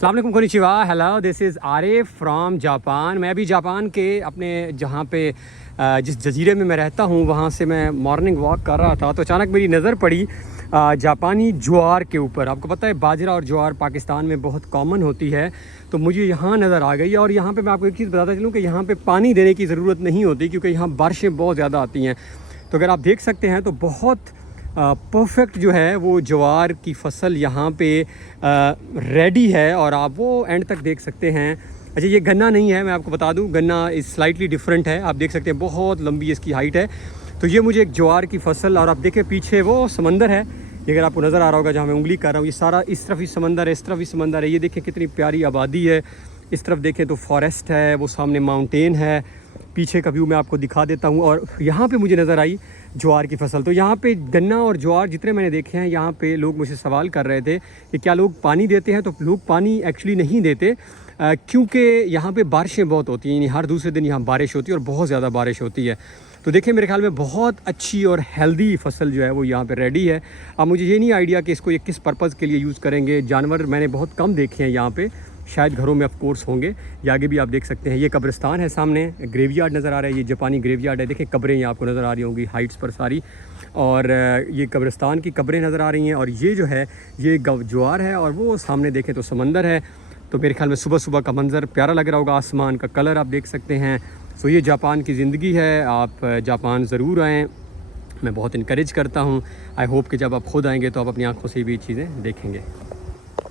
अस्सलाम वालेकुम, konnichiwa, hello, this is Arif from Japan. मैं अभी जापान के अपने जहाँ पे जिस जज़ीरे में मैं रहता हूँ वहाँ से मैं मॉर्निंग वॉक कर रहा था तो अचानक मेरी नज़र पड़ी जापानी ज्वार के ऊपर। आपको पता है बाजरा और ज्वार पाकिस्तान में बहुत कॉमन होती है, तो मुझे यहाँ नज़र आ गई। और यहाँ पे मैं आपको एक चीज़ बताता चलूँ कि यहाँ पे पानी देने की ज़रूरत नहीं होती क्योंकि यहाँ बारिशें बहुत ज़्यादा आती हैं। तो अगर आप देख सकते हैं तो बहुत परफेक्ट जो है वो ज्वार की फसल यहाँ पे रेडी है और आप वो एंड तक देख सकते हैं। अच्छा, ये गन्ना नहीं है, मैं आपको बता दूं, गन्ना इज़ स्लाइटली डिफरेंट है। आप देख सकते हैं बहुत लंबी इसकी हाइट है। तो ये मुझे एक ज्वार की फसल, और आप देखें पीछे वो समंदर है, ये अगर आपको नज़र आ रहा होगा जहाँ मैं उंगली कर रहा हूँ, ये सारा इस तरफ ही समंदर है, इस तरफ ही समंदर है। ये देखें कितनी प्यारी आबादी है। इस तरफ देखें तो फॉरेस्ट है, वो सामने माउंटेन है। पीछे का व्यू मैं आपको दिखा देता हूँ। और यहाँ पे मुझे नज़र आई ज्वार की फसल। तो यहाँ पे गन्ना और ज्वार जितने मैंने देखे हैं, यहाँ पे लोग मुझसे सवाल कर रहे थे कि क्या लोग पानी देते हैं। तो लोग पानी एक्चुअली नहीं देते क्योंकि यहाँ पे बारिशें बहुत होती हैं, यानी हर दूसरे दिन यहाँ बारिश होती है और बहुत ज़्यादा बारिश होती है। तो देखिए मेरे ख्याल में बहुत अच्छी और हेल्दी फसल जो है वो यहाँ पे रेडी है। अब मुझे ये नहीं आइडिया कि इसको ये किस पर्पज़ के लिए यूज़ करेंगे। जानवर मैंने बहुत कम देखे हैं यहाँ पे, शायद घरों में ऑफ कोर्स होंगे। ये आगे भी आप देख सकते हैं, ये कब्रिस्तान है, सामने ग्रेवयार्ड नज़र आ रहा है, ये जापानी ग्रेवयार्ड है। देखिए कब्रें ये आपको नज़र आ रही होंगी हाइट्स पर सारी, और ये कब्रिस्तान की कब्रें नज़र आ रही हैं। और ये जो है ये ज्वार है, और वो सामने देखें तो समंदर है। तो मेरे ख्याल में सुबह सुबह का मंज़र प्यारा लग रहा होगा, आसमान का कलर आप देख सकते हैं। तो ये जापान की ज़िंदगी है, आप जापान ज़रूर आएँ, मैं बहुत इनकरेज करता हूँ। आई होप कि जब आप खुद आएँगे तो आप अपनी आँखों से भी चीज़ें देखेंगे।